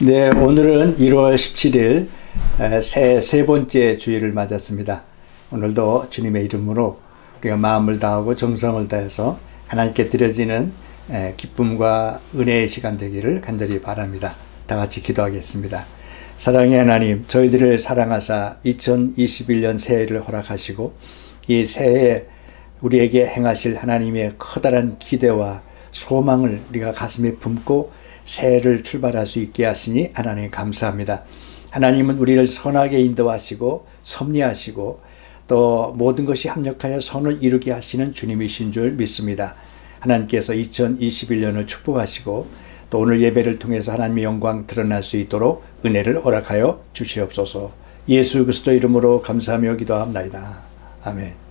네, 오늘은 1월 17일 세 번째 주일을 맞았습니다. 오늘도 주님의 이름으로 우리가 마음을 다하고 정성을 다해서 하나님께 드려지는 기쁨과 은혜의 시간 되기를 간절히 바랍니다. 다 같이 기도하겠습니다. 사랑의 하나님, 저희들을 사랑하사 2021년 새해를 허락하시고 이 새해에 우리에게 행하실 하나님의 커다란 기대와 소망을 우리가 가슴에 품고 새해를 출발할 수 있게 하시니 하나님 감사합니다. 하나님은 우리를 선하게 인도하시고 섭리하시고 또 모든 것이 합력하여 선을 이루게 하시는 주님이신 줄 믿습니다. 하나님께서 2021년을 축복하시고 또 오늘 예배를 통해서 하나님의 영광 드러날 수 있도록 은혜를 허락하여 주시옵소서. 예수 그리스도 이름으로 감사하며 기도합니다. 아멘.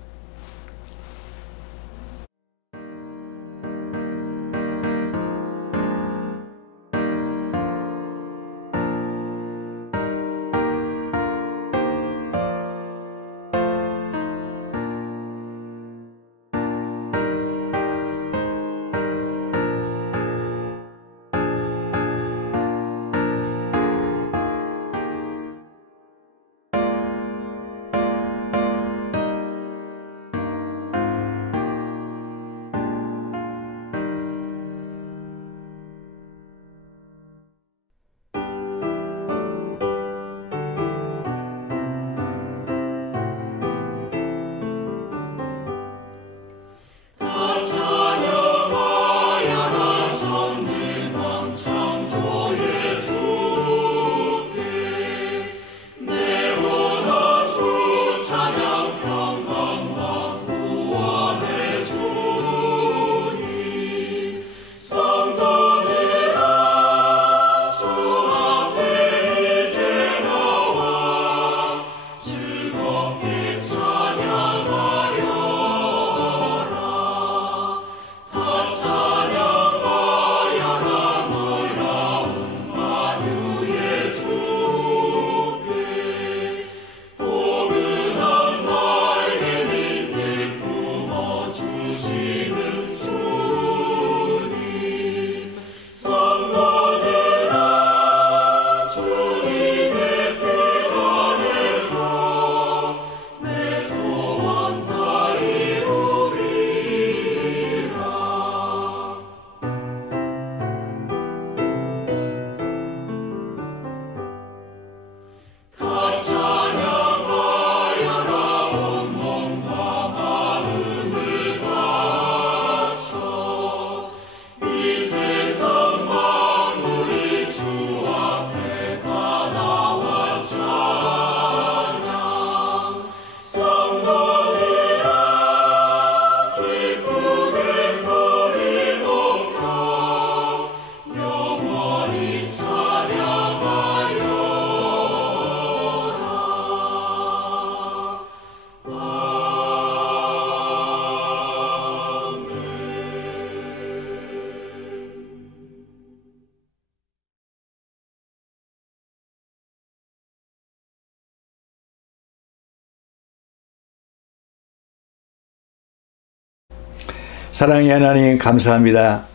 사랑의 하나님 감사합니다.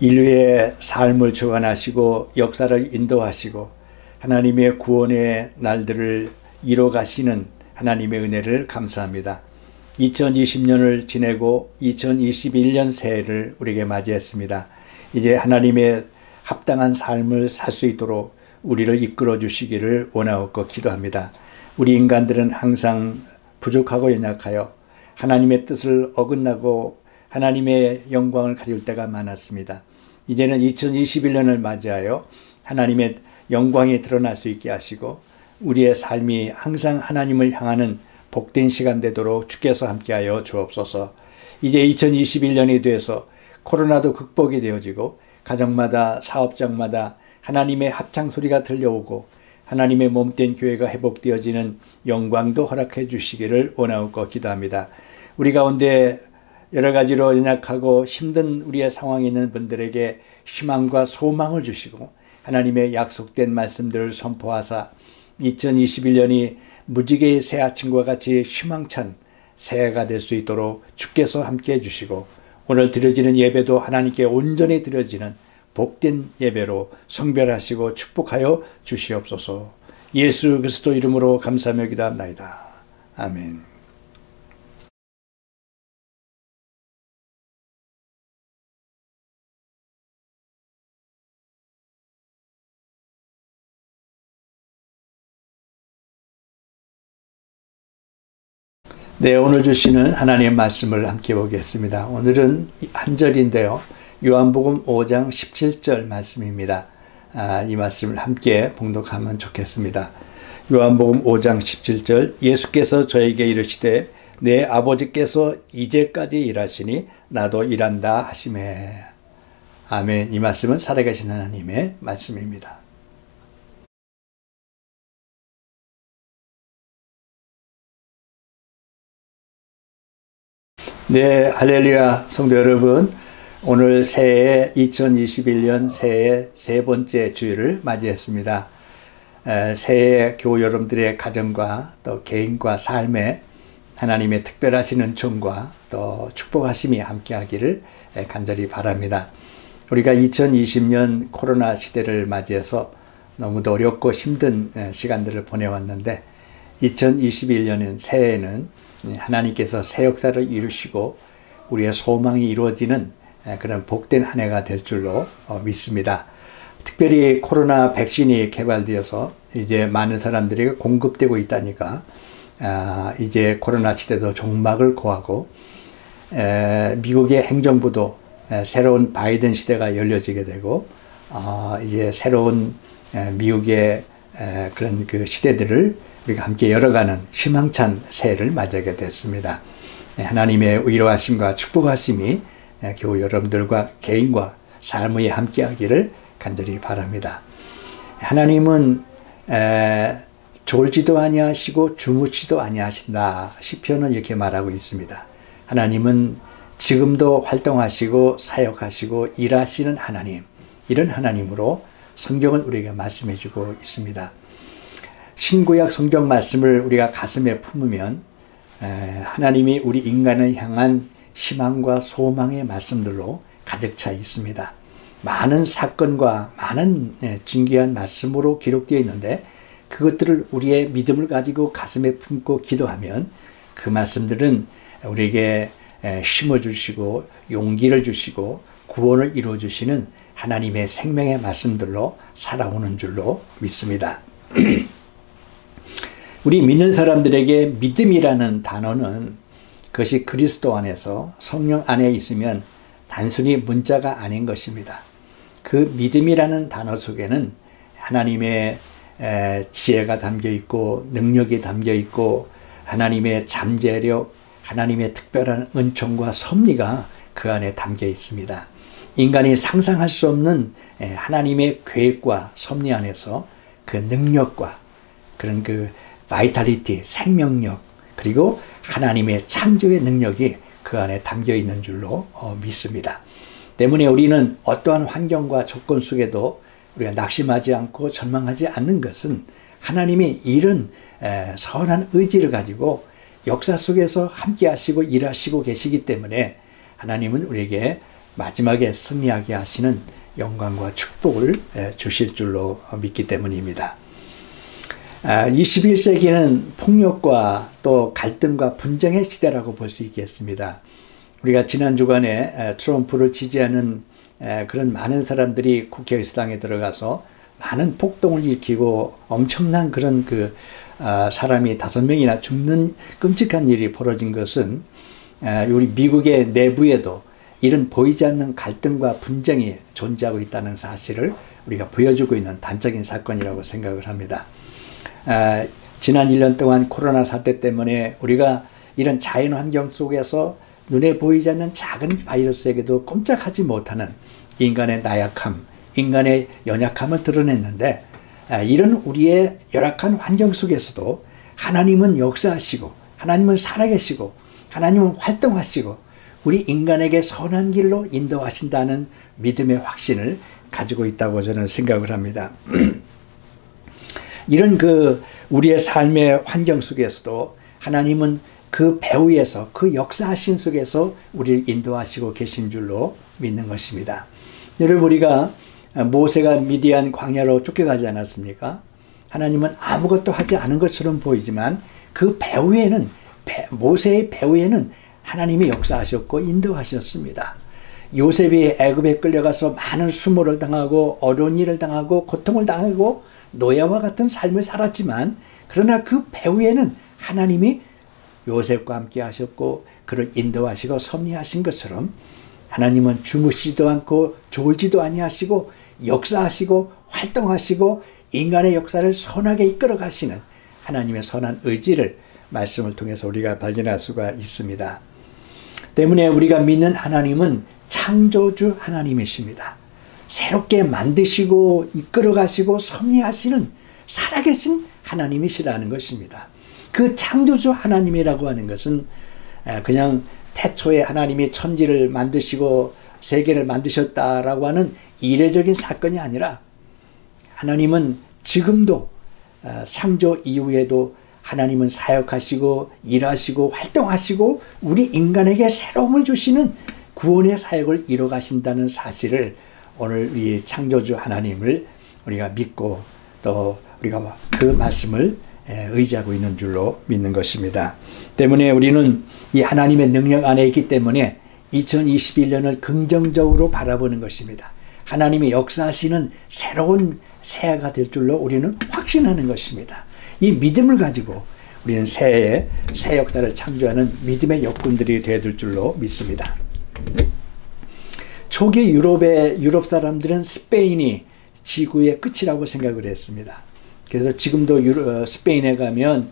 인류의 삶을 주관하시고 역사를 인도하시고 하나님의 구원의 날들을 이뤄가시는 하나님의 은혜를 감사합니다. 2020년을 지내고 2021년 새해를 우리에게 맞이했습니다. 이제 하나님의 합당한 삶을 살 수 있도록 우리를 이끌어 주시기를 원하옵고 기도합니다. 우리 인간들은 항상 부족하고 연약하여 하나님의 뜻을 어긋나고 하나님의 영광을 가리울 때가 많았습니다. 이제는 2021년을 맞이하여 하나님의 영광이 드러날 수 있게 하시고 우리의 삶이 항상 하나님을 향하는 복된 시간 되도록 주께서 함께하여 주옵소서. 이제 2021년이 돼서 코로나도 극복이 되어지고 가정마다 사업장마다 하나님의 합창 소리가 들려오고 하나님의 몸된 교회가 회복되어지는 영광도 허락해 주시기를 원하옵고 기도합니다. 우리 가운데 여러 가지로 연약하고 힘든 우리의 상황에 있는 분들에게 희망과 소망을 주시고 하나님의 약속된 말씀들을 선포하사 2021년이 무지개의 새 아침과 같이 희망찬 새해가 될 수 있도록 주께서 함께해 주시고 오늘 드려지는 예배도 하나님께 온전히 드려지는 복된 예배로 성별하시고 축복하여 주시옵소서. 예수 그리스도 이름으로 감사하며 기도합나이다. 아멘. 네, 오늘 주시는 하나님의 말씀을 함께 보겠습니다. 오늘은 한 절인데요. 요한복음 5장 17절 말씀입니다. 이 말씀을 함께 봉독하면 좋겠습니다. 요한복음 5장 17절 예수께서 저에게 이르시되 내 아버지께서 이제까지 일하시니 나도 일한다 하시매. 아멘. 이 말씀은 살아계신 하나님의 말씀입니다. 네, 할렐루야 성도 여러분, 오늘 새해 2021년 새해 세 번째 주일을 맞이했습니다. 새해 교우 여러분들의 가정과 또 개인과 삶에 하나님의 특별하신 은총과 또 축복하심이 함께하기를 간절히 바랍니다. 우리가 2020년 코로나 시대를 맞이해서 너무도 어렵고 힘든 시간들을 보내왔는데 2021년은 새해에는 하나님께서 새 역사를 이루시고 우리의 소망이 이루어지는 그런 복된 한 해가 될 줄로 믿습니다. 특별히 코로나 백신이 개발되어서 이제 많은 사람들에게 공급되고 있다니까 이제 코로나 시대도 종막을 고하고 미국의 행정부도 새로운 바이든 시대가 열려지게 되고 이제 새로운 미국의 그런 그 시대들을 우리가 함께 열어가는 희망찬 새해를 맞이하게 됐습니다. 하나님의 위로하심과 축복하심이 교우 여러분들과 개인과 삶에 함께하기를 간절히 바랍니다. 하나님은 졸지도 아니하시고 주무시도 아니하신다. 시편은 이렇게 말하고 있습니다. 하나님은 지금도 활동하시고 사역하시고 일하시는 하나님, 이런 하나님으로 성경은 우리에게 말씀해 주고 있습니다. 신구약 성경 말씀을 우리가 가슴에 품으면 하나님이 우리 인간을 향한 희망과 소망의 말씀들로 가득 차 있습니다. 많은 사건과 많은 진귀한 말씀으로 기록되어 있는데 그것들을 우리의 믿음을 가지고 가슴에 품고 기도하면 그 말씀들은 우리에게 힘을 주시고 용기를 주시고 구원을 이루어 주시는 하나님의 생명의 말씀들로 살아오는 줄로 믿습니다. 우리 믿는 사람들에게 믿음이라는 단어는 그것이 그리스도 안에서 성령 안에 있으면 단순히 문자가 아닌 것입니다. 그 믿음이라는 단어 속에는 하나님의 지혜가 담겨 있고 능력이 담겨 있고 하나님의 잠재력, 하나님의 특별한 은총과 섭리가 그 안에 담겨 있습니다. 인간이 상상할 수 없는 하나님의 계획과 섭리 안에서 그 능력과 그런 그 바이탈리티, 생명력, 그리고 하나님의 창조의 능력이 그 안에 담겨 있는 줄로 믿습니다. 때문에 우리는 어떠한 환경과 조건 속에도 우리가 낙심하지 않고 절망하지 않는 것은 하나님이 이런 선한 의지를 가지고 역사 속에서 함께 하시고 일하시고 계시기 때문에 하나님은 우리에게 마지막에 승리하게 하시는 영광과 축복을 주실 줄로 믿기 때문입니다. 21세기는 폭력과 또 갈등과 분쟁의 시대라고 볼 수 있겠습니다. 우리가 지난 주간에 트럼프를 지지하는 그런 많은 사람들이 국회의사당에 들어가서 많은 폭동을 일으키고 엄청난 그런 사람이 5명이나 죽는 끔찍한 일이 벌어진 것은 우리 미국의 내부에도 이런 보이지 않는 갈등과 분쟁이 존재하고 있다는 사실을 우리가 보여주고 있는 단적인 사건이라고 생각을 합니다. 지난 1년 동안 코로나 사태 때문에 우리가 이런 자연환경 속에서 눈에 보이지 않는 작은 바이러스에게도 꼼짝하지 못하는 인간의 나약함, 인간의 연약함을 드러냈는데 이런 우리의 열악한 환경 속에서도 하나님은 역사하시고 하나님은 살아계시고 하나님은 활동하시고 우리 인간에게 선한 길로 인도하신다는 믿음의 확신을 가지고 있다고 저는 생각을 합니다. 이런 우리의 삶의 환경 속에서도 하나님은 그 배후에서 그 역사하신 속에서 우리를 인도하시고 계신 줄로 믿는 것입니다. 여러분, 우리가 모세가 미디안 광야로 쫓겨가지 않았습니까? 하나님은 아무것도 하지 않은 것처럼 보이지만 그 배후에는 모세의 배후에는 하나님이 역사하셨고 인도하셨습니다. 요셉이 애굽에 끌려가서 많은 수모를 당하고 어려운 일을 당하고 고통을 당하고 노예와 같은 삶을 살았지만 그러나 그 배후에는 하나님이 요셉과 함께 하셨고 그를 인도하시고 섭리하신 것처럼 하나님은 주무시지도 않고 졸지도 아니하시고 역사하시고 활동하시고 인간의 역사를 선하게 이끌어 가시는 하나님의 선한 의지를 말씀을 통해서 우리가 발견할 수가 있습니다. 때문에 우리가 믿는 하나님은 창조주 하나님이십니다. 새롭게 만드시고 이끌어 가시고 섭리하시는 살아계신 하나님이시라는 것입니다. 그 창조주 하나님이라고 하는 것은 그냥 태초에 하나님이 천지를 만드시고 세계를 만드셨다라고 하는 이례적인 사건이 아니라 하나님은 지금도 창조 이후에도 하나님은 사역하시고 일하시고 활동하시고 우리 인간에게 새로움을 주시는 구원의 사역을 이뤄가신다는 사실을 오늘 이 창조주 하나님을 우리가 믿고 또 우리가 그 말씀을 의지하고 있는 줄로 믿는 것입니다. 때문에 우리는 이 하나님의 능력 안에 있기 때문에 2021년을 긍정적으로 바라보는 것입니다. 하나님이 역사하시는 새로운 새해가 될 줄로 우리는 확신하는 것입니다. 이 믿음을 가지고 우리는 새해에 새 역사를 창조하는 믿음의 역군들이 되어야 될 줄로 믿습니다. 초기 유럽 사람들은 스페인이 지구의 끝이라고 생각을 했습니다. 그래서 지금도 스페인에 가면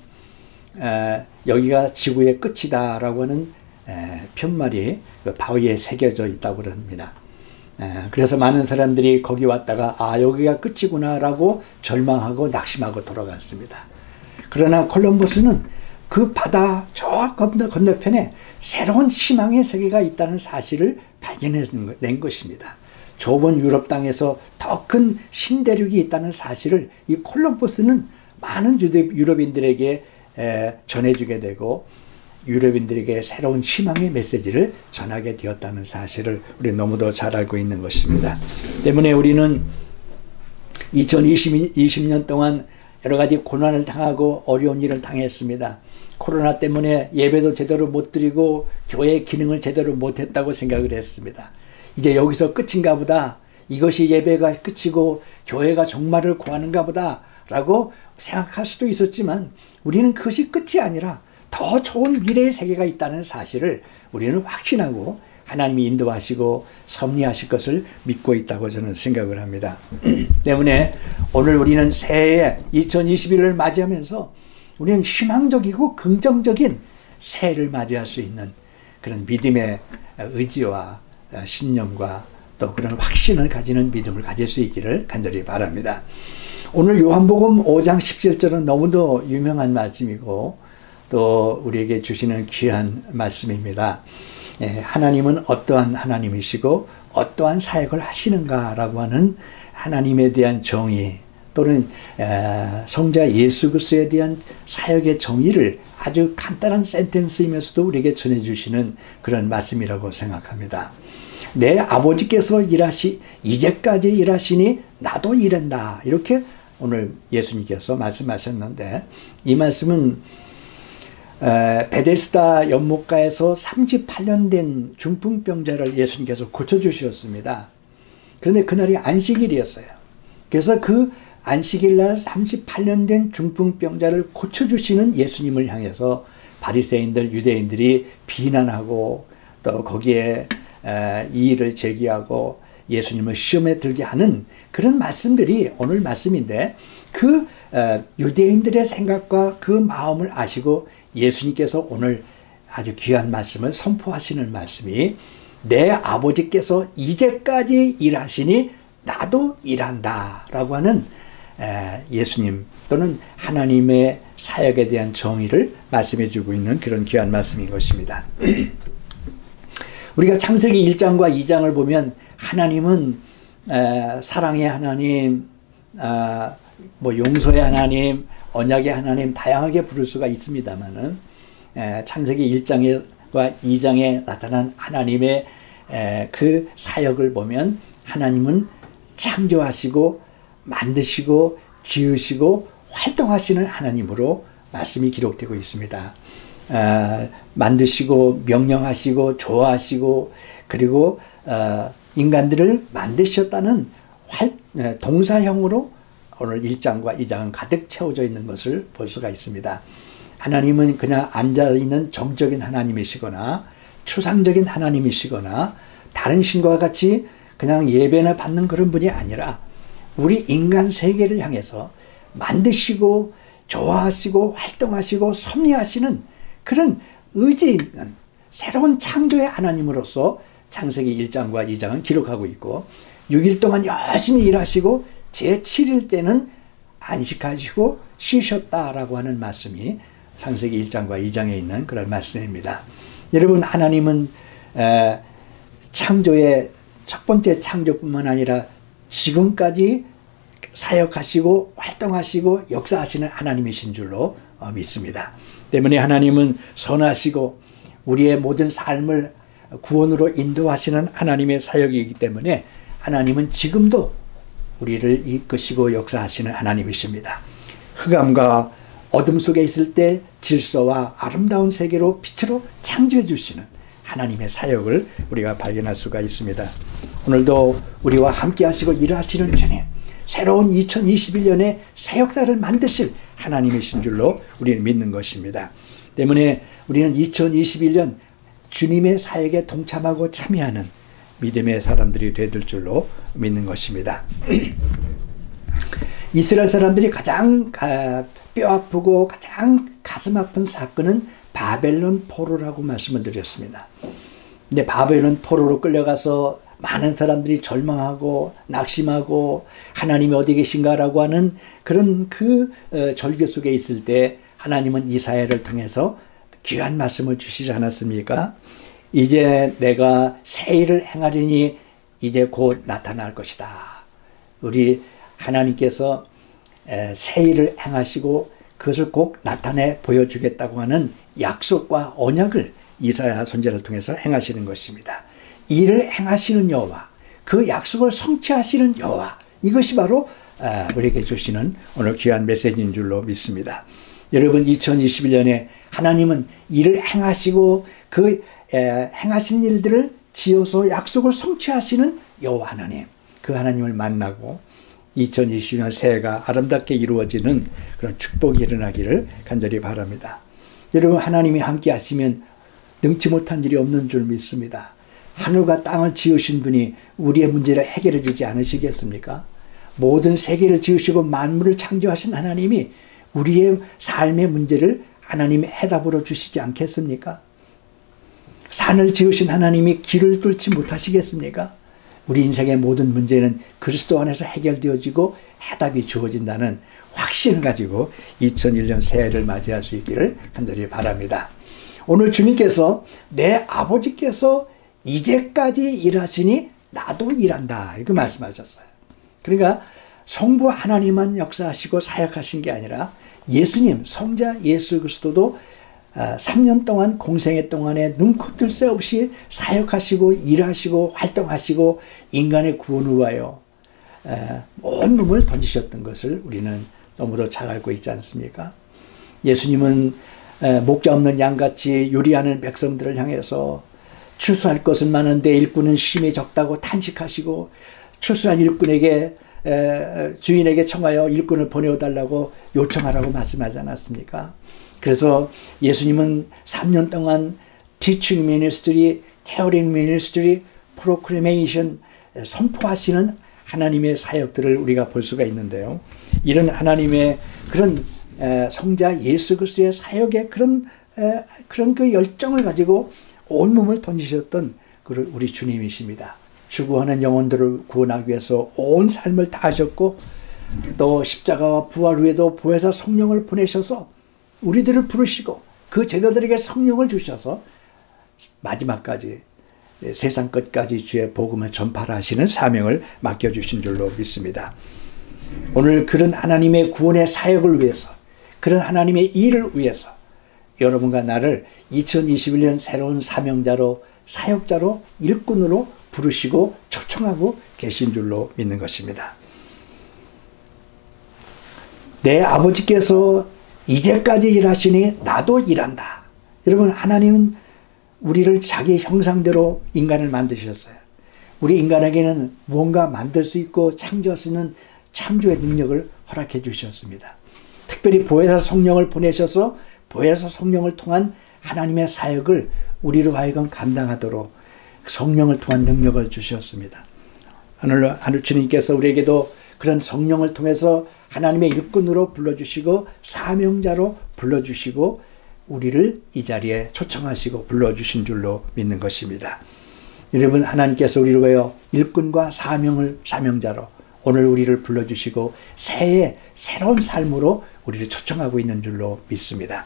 여기가 지구의 끝이다라고 하는 편말이 바위에 새겨져 있다고 합니다. 그래서 많은 사람들이 거기 왔다가 여기가 끝이구나라고 절망하고 낙심하고 돌아갔습니다. 그러나 콜럼버스는 그 바다 저 건너편에 새로운 희망의 세계가 있다는 사실을 발견해낸 것입니다. 좁은 유럽 땅에서 더 큰 신대륙이 있다는 사실을 이 콜럼버스는 많은 유럽인들에게 전해주게 되고 유럽인들에게 새로운 희망의 메시지를 전하게 되었다는 사실을 우리 너무도 잘 알고 있는 것입니다. 때문에 우리는 2020년 동안 여러 가지 고난을 당하고 어려운 일을 당했습니다. 코로나 때문에 예배도 제대로 못 드리고 교회의 기능을 제대로 못했다고 생각을 했습니다. 이제 여기서 끝인가 보다, 이것이 예배가 끝이고 교회가 종말을 구하는가 보다 라고 생각할 수도 있었지만 우리는 그것이 끝이 아니라 더 좋은 미래의 세계가 있다는 사실을 우리는 확신하고 하나님이 인도하시고 섭리하실 것을 믿고 있다고 저는 생각을 합니다. 때문에 오늘 우리는 새해 2021을 맞이하면서 우리는 희망적이고 긍정적인 새해를 맞이할 수 있는 그런 믿음의 의지와 신념과 또 그런 확신을 가지는 믿음을 가질 수 있기를 간절히 바랍니다. 오늘 요한복음 5장 17절은 너무도 유명한 말씀이고 또 우리에게 주시는 귀한 말씀입니다. 하나님은 어떠한 하나님이시고 어떠한 사역을 하시는가라고 하는 하나님에 대한 정의 또는 성자 예수 그리스도에 대한 사역의 정의를 아주 간단한 센텐스이면서도 우리에게 전해주시는 그런 말씀이라고 생각합니다. 내 아버지께서 이제까지 일하시니 나도 일한다. 이렇게 오늘 예수님께서 말씀하셨는데 이 말씀은 베데스다 연못가에서 38년 된 중풍병자를 예수님께서 고쳐주셨습니다. 그런데 그날이 안식일이었어요. 그래서 그 안식일 날 38년 된 중풍병자를 고쳐주시는 예수님을 향해서 바리새인들, 유대인들이 비난하고 또 거기에 이의를 제기하고 예수님을 시험에 들게 하는 그런 말씀들이 오늘 말씀인데 그 유대인들의 생각과 그 마음을 아시고 예수님께서 오늘 아주 귀한 말씀을 선포하시는 말씀이 내 아버지께서 이제까지 일하시니 나도 일한다 라고 하는 예수님 또는 하나님의 사역에 대한 정의를 말씀해 주고 있는 그런 귀한 말씀인 것입니다. 우리가 창세기 1장과 2장을 보면 하나님은 사랑의 하나님, 용서의 하나님, 언약의 하나님 다양하게 부를 수가 있습니다만은 창세기 1장과 2장에 나타난 하나님의 그 사역을 보면 하나님은 창조하시고 만드시고 지으시고 활동하시는 하나님으로 말씀이 기록되고 있습니다. 만드시고 명령하시고 좋아하시고 그리고 인간들을 만드셨다는 동사형으로 오늘 1장과 2장은 가득 채워져 있는 것을 볼 수가 있습니다. 하나님은 그냥 앉아있는 정적인 하나님이시거나 추상적인 하나님이시거나 다른 신과 같이 그냥 예배나 받는 그런 분이 아니라 우리 인간 세계를 향해서 만드시고 좋아하시고 활동하시고 섭리하시는 그런 의지 있는 새로운 창조의 하나님으로서 창세기 1장과 2장은 기록하고 있고 6일 동안 열심히 일하시고 제7일 때는 안식하시고 쉬셨다라고 하는 말씀이 창세기 1장과 2장에 있는 그런 말씀입니다. 여러분, 하나님은 창조의 첫 번째 창조뿐만 아니라 지금까지 사역하시고 활동하시고 역사하시는 하나님이신 줄로 믿습니다. 때문에 하나님은 선하시고 우리의 모든 삶을 구원으로 인도하시는 하나님의 사역이기 때문에 하나님은 지금도 우리를 이끄시고 역사하시는 하나님이십니다. 흑암과 어둠 속에 있을 때 질서와 아름다운 세계로 빛으로 창조해 주시는 하나님의 사역을 우리가 발견할 수가 있습니다. 오늘도 우리와 함께 하시고 일하시는 주님, 새로운 2021년에 새 역사를 만드실 하나님이신 줄로 우리는 믿는 것입니다. 때문에 우리는 2021년 주님의 사역에 동참하고 참여하는 믿음의 사람들이 되들 줄로 믿는 것입니다. 이스라엘 사람들이 가장 뼈아프고 가장 가슴 아픈 사건은 바벨론 포로라고 말씀을 드렸습니다. 근데 바벨론 포로로 끌려가서 많은 사람들이 절망하고 낙심하고 하나님이 어디 계신가라고 하는 그런 절규 속에 있을 때 하나님은 이사야를 통해서 귀한 말씀을 주시지 않았습니까? 이제 내가 새 일을 행하리니 이제 곧 나타날 것이다. 우리 하나님께서 새 일을 행하시고 그것을 꼭 나타내 보여주겠다고 하는 약속과 언약을 이사야 선지자를 통해서 행하시는 것입니다. 일을 행하시는 여호와, 그 약속을 성취하시는 여호와, 이것이 바로 우리에게 주시는 오늘 귀한 메시지인 줄로 믿습니다. 여러분, 2021년에 하나님은 일을 행하시고 그 행하신 일들을 지어서 약속을 성취하시는 여호와 하나님, 그 하나님을 만나고 2020년 새해가 아름답게 이루어지는 그런 축복이 일어나기를 간절히 바랍니다. 여러분, 하나님이 함께 하시면 능치 못한 일이 없는 줄 믿습니다. 하늘과 땅을 지으신 분이 우리의 문제를 해결해 주지 않으시겠습니까? 모든 세계를 지으시고 만물을 창조하신 하나님이 우리의 삶의 문제를 하나님의 해답으로 주시지 않겠습니까? 산을 지으신 하나님이 길을 뚫지 못하시겠습니까? 우리 인생의 모든 문제는 그리스도 안에서 해결되어지고 해답이 주어진다는 확신을 가지고 2001년 새해를 맞이할 수 있기를 간절히 바랍니다. 오늘 주님께서 내 아버지께서 이제까지 일하시니 나도 일한다, 이렇게 말씀하셨어요. 그러니까 성부 하나님만 역사하시고 사역하신 게 아니라 예수님, 성자 예수 그리스도도 3년 동안 공생애 동안에 눈코 뜰 새 없이 사역하시고 일하시고 활동하시고 인간의 구원을 위하여 온 몸을 던지셨던 것을 우리는 너무도 잘 알고 있지 않습니까? 예수님은 목자 없는 양같이 요리하는 백성들을 향해서 추수할 것은 많은데 일꾼은 쉼이 적다고 탄식하시고 추수한 일꾼에게 주인에게 청하여 일꾼을 보내달라고 요청하라고 말씀하지 않았습니까? 그래서 예수님은 3년 동안 teaching ministry, caring ministry, proclamation 선포하시는 하나님의 사역들을 우리가 볼 수가 있는데요. 이런 하나님의 그런 성자 예수 그리스도의 사역의 그런 그 열정을 가지고 온몸을 던지셨던 우리 주님이십니다. 죽어가는 영혼들을 구원하기 위해서 온 삶을 다하셨고 또 십자가와 부활 후에도 보혜사 성령을 보내셔서 우리들을 부르시고 그 제자들에게 성령을 주셔서 마지막까지 세상 끝까지 주의 복음을 전파하라 하시는 사명을 맡겨주신 줄로 믿습니다. 오늘 그런 하나님의 구원의 사역을 위해서, 그런 하나님의 일을 위해서 여러분과 나를 2021년 새로운 사명자로, 사역자로, 일꾼으로 부르시고 초청하고 계신 줄로 믿는 것입니다. 내 아버지께서 이제까지 일하시니 나도 일한다. 여러분, 하나님은 우리를 자기 형상대로 인간을 만드셨어요. 우리 인간에게는 무언가 만들 수 있고 창조할 수 있는 창조의 능력을 허락해 주셨습니다. 특별히 보혜사 성령을 보내셔서 보혜사 성령을 통한 하나님의 사역을 우리로 하여금 감당하도록 성령을 통한 능력을 주셨습니다. 하늘 주님께서 우리에게도 그런 성령을 통해서 하나님의 일꾼으로 불러주시고 사명자로 불러주시고 우리를 이 자리에 초청하시고 불러주신 줄로 믿는 것입니다. 여러분, 하나님께서 우리를 위하여 일꾼과 사명자로 오늘 우리를 불러주시고 새해 새로운 삶으로 우리를 초청하고 있는 줄로 믿습니다.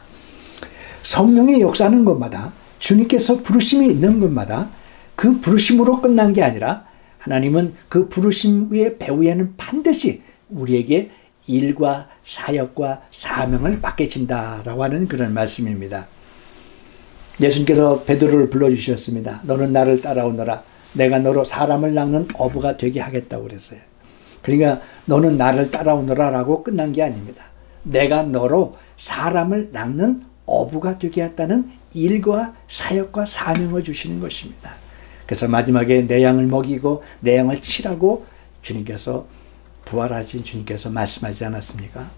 성령의 역사하는 것마다 주님께서 부르심이 있는 것마다 그 부르심으로 끝난 게 아니라 하나님은 그 부르심 위에 배후에는 반드시 우리에게 일과 사역과 사명을 맡기신다라고 하는 그런 말씀입니다. 예수님께서 베드로를 불러주셨습니다. 너는 나를 따라오너라. 내가 너로 사람을 낚는 어부가 되게 하겠다고 그랬어요. 그러니까 너는 나를 따라오너라 라고 끝난 게 아닙니다. 내가 너로 사람을 낚는 어부가 되게 했다는 일과 사역과 사명을 주시는 것입니다. 그래서 마지막에 내 양을 먹이고 내 양을 치라고 주님께서 부활하신 주님께서 말씀하지 않았습니까?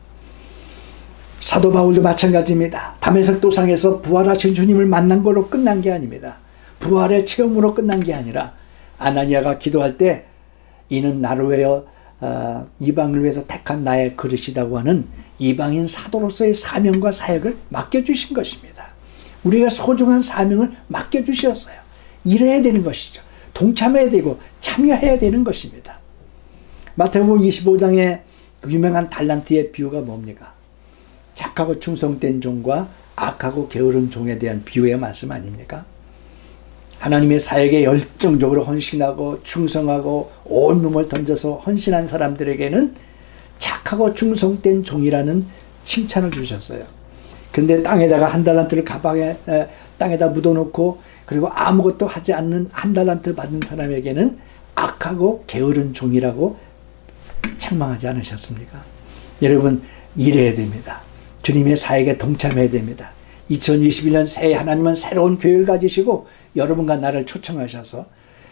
사도 바울도 마찬가지입니다. 다메섹 도상에서 부활하신 주님을 만난 걸로 끝난 게 아닙니다. 부활의 체험으로 끝난 게 아니라 아나니아가 기도할 때 이는 나를 위하여 이방을 위해서 택한 나의 그릇이라고 하는 이방인 사도로서의 사명과 사역을 맡겨주신 것입니다. 우리가 소중한 사명을 맡겨주셨어요. 일해야 되는 것이죠. 동참해야 되고 참여해야 되는 것입니다. 마태복음 25장의 유명한 달란트의 비유가 뭡니까? 착하고 충성된 종과 악하고 게으른 종에 대한 비유의 말씀 아닙니까? 하나님의 사역에 열정적으로 헌신하고 충성하고 온 몸을 던져서 헌신한 사람들에게는 착하고 충성된 종이라는 칭찬을 주셨어요. 근데 땅에다가 한 달란트를 가방에 땅에다 묻어놓고 그리고 아무것도 하지 않는 한 달란트 받는 사람에게는 악하고 게으른 종이라고 책망하지 않으셨습니까? 여러분, 일해야 됩니다. 주님의 사역에 동참해야 됩니다. 2021년 새해 하나님은 새로운 계획을 가지시고 여러분과 나를 초청하셔서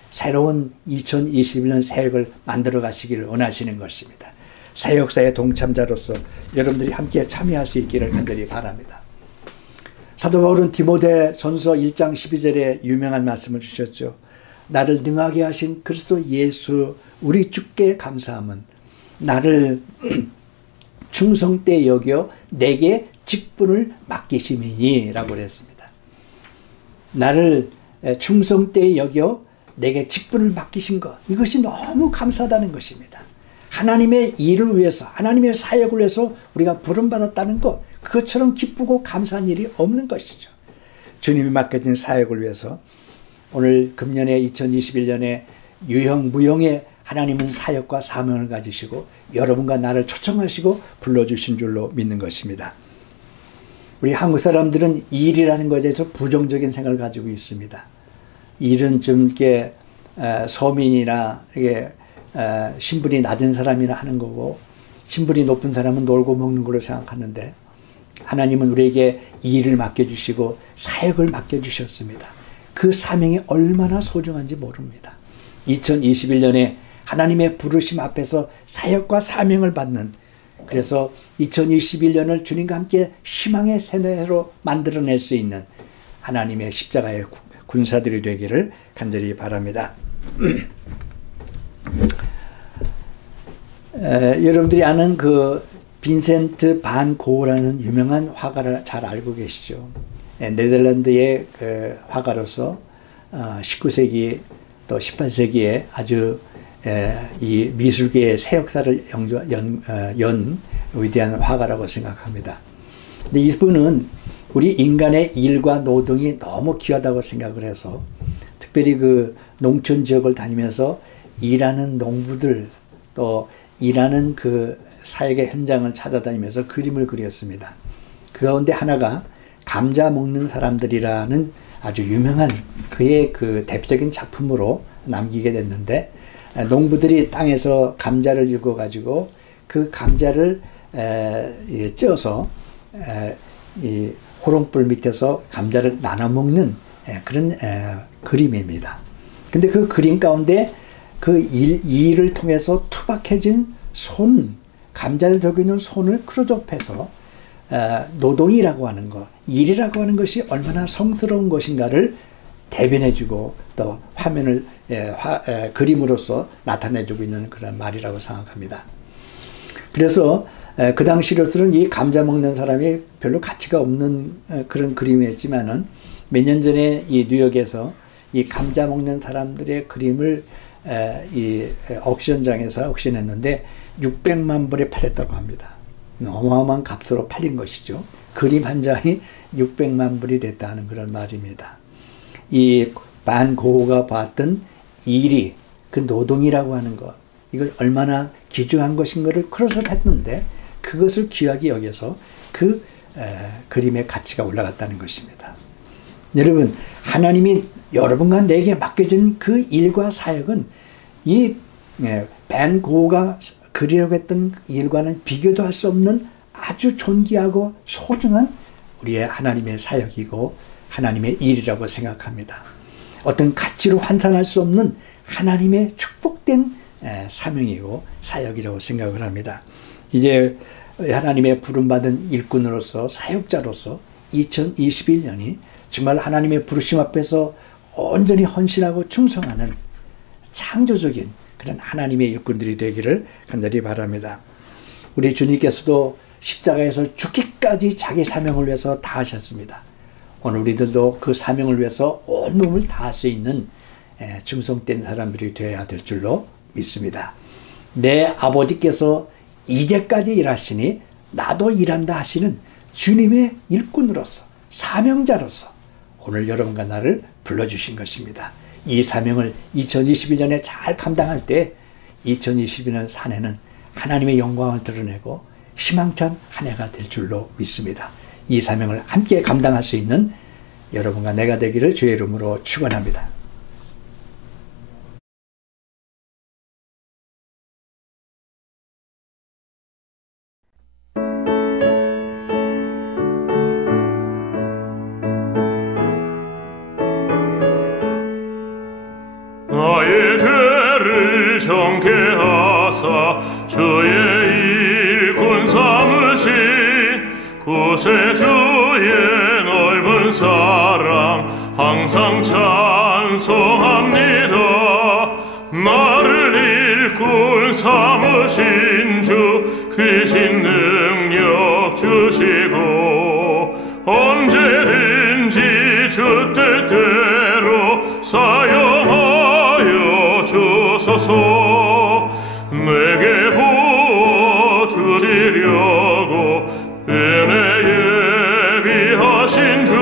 새로운 2021년 사역을 만들어 가시기를 원하시는 것입니다. 새 역사의 동참자로서 여러분들이 함께 참여할 수 있기를 간절히 바랍니다. 사도 바울은 디모데 전서 1장 12절에 유명한 말씀을 주셨죠. 나를 능하게 하신 그리스도 예수 우리 주께 감사함은 나를 충성되이 여겨 내게 직분을 맡기심이니 라고 그랬습니다. 나를 충성되이 여겨 내게 직분을 맡기신 것, 이것이 너무 감사하다는 것입니다. 하나님의 일을 위해서, 하나님의 사역을 위해서 우리가 부름받았다는 것, 그것처럼 기쁘고 감사한 일이 없는 것이죠. 주님이 맡겨진 사역을 위해서 오늘 금년에 2021년에 유형 무형의 하나님은 사역과 사명을 가지시고 여러분과 나를 초청하시고 불러주신 줄로 믿는 것입니다. 우리 한국 사람들은 일이라는 것에 대해서 부정적인 생각을 가지고 있습니다. 일은 좀 이렇게 서민이나 이게 신분이 낮은 사람이나 하는 거고 신분이 높은 사람은 놀고 먹는 걸로 생각하는데 하나님은 우리에게 일을 맡겨주시고 사역을 맡겨주셨습니다. 그 사명이 얼마나 소중한지 모릅니다. 2021년에 하나님의 부르심 앞에서 사역과 사명을 받는, 그래서 2021년을 주님과 함께 희망의 새해로 만들어낼 수 있는 하나님의 십자가의 군사들이 되기를 간절히 바랍니다. 여러분들이 아는 그 빈센트 반 고흐라는 유명한 화가를 잘 알고 계시죠. 네덜란드의 그 화가로서 19세기 또 18세기에 아주 이 미술계의 새 역사를 연 위대한 화가라고 생각합니다. 근데 이분은 우리 인간의 일과 노동이 너무 귀하다고 생각을 해서 특별히 그 농촌 지역을 다니면서 일하는 농부들 또 일하는 그 사역의 현장을 찾아다니면서 그림을 그렸습니다. 그 가운데 하나가 감자 먹는 사람들이라는 아주 유명한 그의 그 대표적인 작품으로 남기게 됐는데, 농부들이 땅에서 감자를 일궈 가지고 그 감자를 쪄서 이 호롱불 밑에서 감자를 나눠 먹는 그런 그림입니다. 근데 그 그림 가운데 그 일을 통해서 투박해진 손, 감자를 들고 있는 손을 크로즈업해서 노동이라고 하는 것, 일이라고 하는 것이 얼마나 성스러운 것인가를 대변해주고 또 화면을 그림으로서 나타내주고 있는 그런 말이라고 생각합니다. 그래서 그 당시로서는 이 감자 먹는 사람이 별로 가치가 없는 그런 그림이었지만은 몇 년 전에 이 뉴욕에서 이 감자 먹는 사람들의 그림을 이 옥션장에서 옥션했는데 600만 불에 팔렸다고 합니다. 어마어마한 값으로 팔린 것이죠. 그림 한 장이 600만 불이 됐다는 그런 말입니다. 이 반 고흐가 봤던 일이, 그 노동이라고 하는 것, 이걸 얼마나 귀중한 것인 것을 크로스업 했는데 그것을 귀하게 여겨서 그 그림의 가치가 올라갔다는 것입니다. 여러분, 하나님이 여러분과 내게 맡겨진 그 일과 사역은 이 반 고흐가 그리려고 했던 일과는 비교도 할 수 없는 아주 존귀하고 소중한 우리의 하나님의 사역이고 하나님의 일이라고 생각합니다. 어떤 가치로 환산할 수 없는 하나님의 축복된 사명이고 사역이라고 생각을 합니다. 이제 하나님의 부름받은 일꾼으로서 사역자로서 2021년이 정말 하나님의 부르심 앞에서 온전히 헌신하고 충성하는 창조적인 그런 하나님의 일꾼들이 되기를 간절히 바랍니다. 우리 주님께서도 십자가에서 죽기까지 자기 사명을 위해서 다하셨습니다. 오늘 우리들도 그 사명을 위해서 온 몸을 다할 수 있는 충성된 사람들이 되어야 될 줄로 믿습니다. 내 아버지께서 이제까지 일하시니 나도 일한다 하시는 주님의 일꾼으로서 사명자로서 오늘 여러분과 나를 불러주신 것입니다. 이 사명을 2021년에 잘 감당할 때 2022년 산해는 하나님의 영광을 드러내고 희망찬 한 해가 될 줄로 믿습니다. 이 사명을 함께 감당할 수 있는 여러분과 내가 되기를 주의 이름으로 축원합니다. 나의 죄를 정케 하사 주의 일꾼 삼으신 구세주의 넓은 사랑 항상 찬송합니다. 나를 일꾼 삼으신 주 크신 능력 주시고 언제든지 주 뜻대로 사용하여 주소서. 내게 부어주시려고 은혜 예비하신 주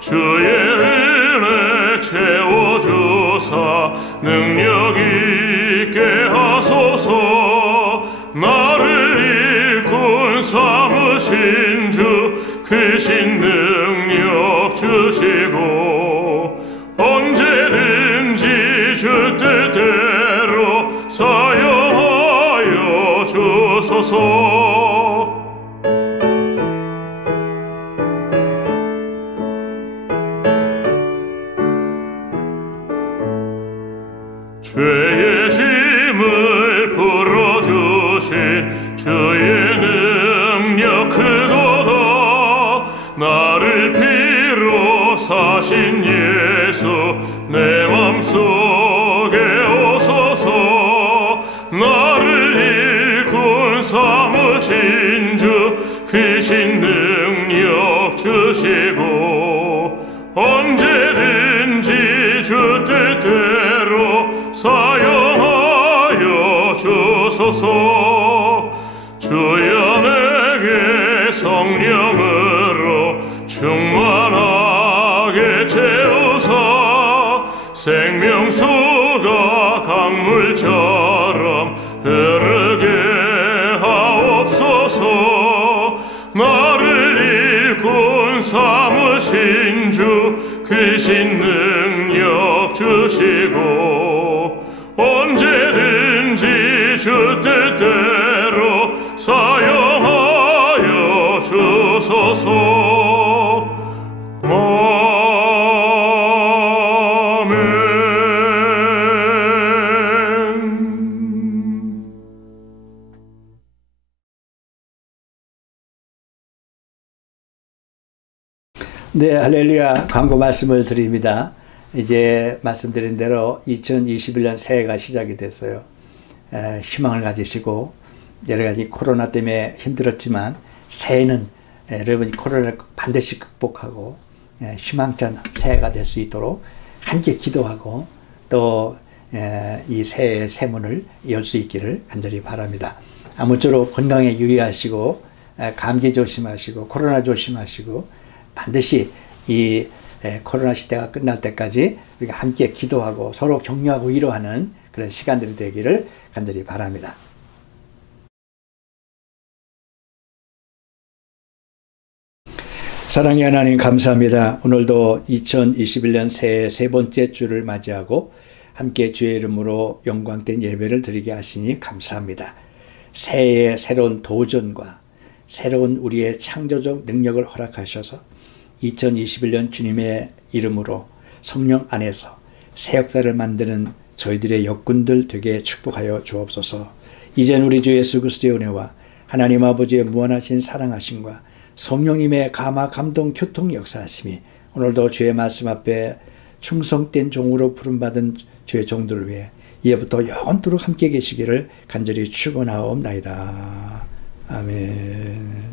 주의 은혜 채워주사 능력 있게 하소서. 나를 일꾼 삼으신 주 크신 능력 주시고 언제든지 주 뜻대로 사용하여 주소서. 죄의 짐을 풀어주신 주의 능력 크도다. 나를 피로 사신 예수 내 맘속에 오소서. 나를 일꾼 삼으신 주 크신 능력 주시고 언제든지 주 뜻대로 사용하여 주소서. 주여 내게 성령으로 충만하게 채우사 생명수가 강물처럼 흐르게 하옵소서. 나를 일꾼 삼으신 주 크신 능력 능력 주시고 언제든지 주 뜻대로 사용하여 주소서. 아멘. 네, 할렐루야. 광고 말씀을 드립니다. 이제 말씀드린 대로 2021년 새해가 시작이 됐어요. 희망을 가지시고 여러 가지 코로나 때문에 힘들었지만 새해는 여러분이 코로나를 반드시 극복하고 희망찬 새해가 될 수 있도록 함께 기도하고 또 이 새해의 새문을 열 수 있기를 간절히 바랍니다. 아무쪼록 건강에 유의하시고 감기 조심하시고 코로나 조심하시고 반드시 이 코로나 시대가 끝날 때까지 우리가 함께 기도하고 서로 격려하고 위로하는 그런 시간들이 되기를 간절히 바랍니다. 사랑의 하나님 감사합니다. 오늘도 2021년 새해 세 번째 주를 맞이하고 함께 주의 이름으로 영광된 예배를 드리게 하시니 감사합니다. 새해의 새로운 도전과 새로운 우리의 창조적 능력을 허락하셔서 2021년 주님의 이름으로 성령 안에서 새 역사를 만드는 저희들의 역군들 되게 축복하여 주옵소서. 이젠 우리 주 예수 그리스도의 은혜와 하나님 아버지의 무한하신 사랑하심과 성령님의 감화 감동 교통 역사하심이 오늘도 주의 말씀 앞에 충성된 종으로 부름받은 주의 종들을 위해 이제부터 영원토록 함께 계시기를 간절히 축원하옵나이다. 아멘.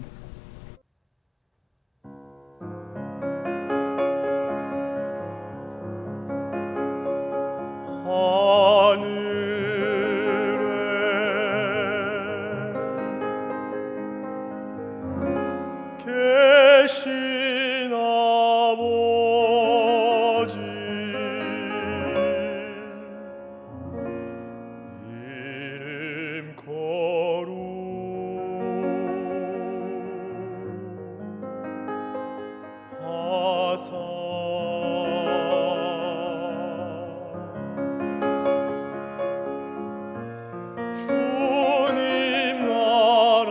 계신 아버지 이름 거룩하사 주님 나라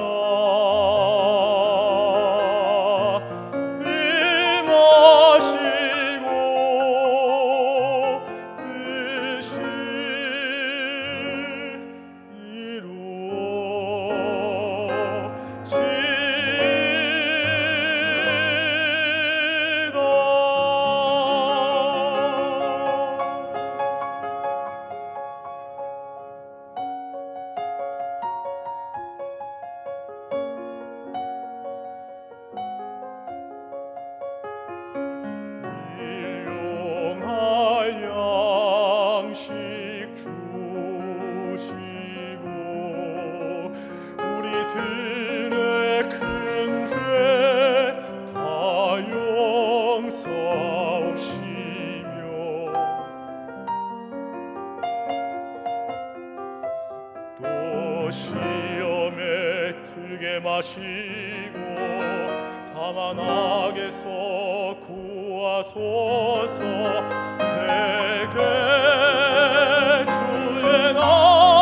또 시험에 들게 마시고 다만 악에서 구하소서. 대개 주의 나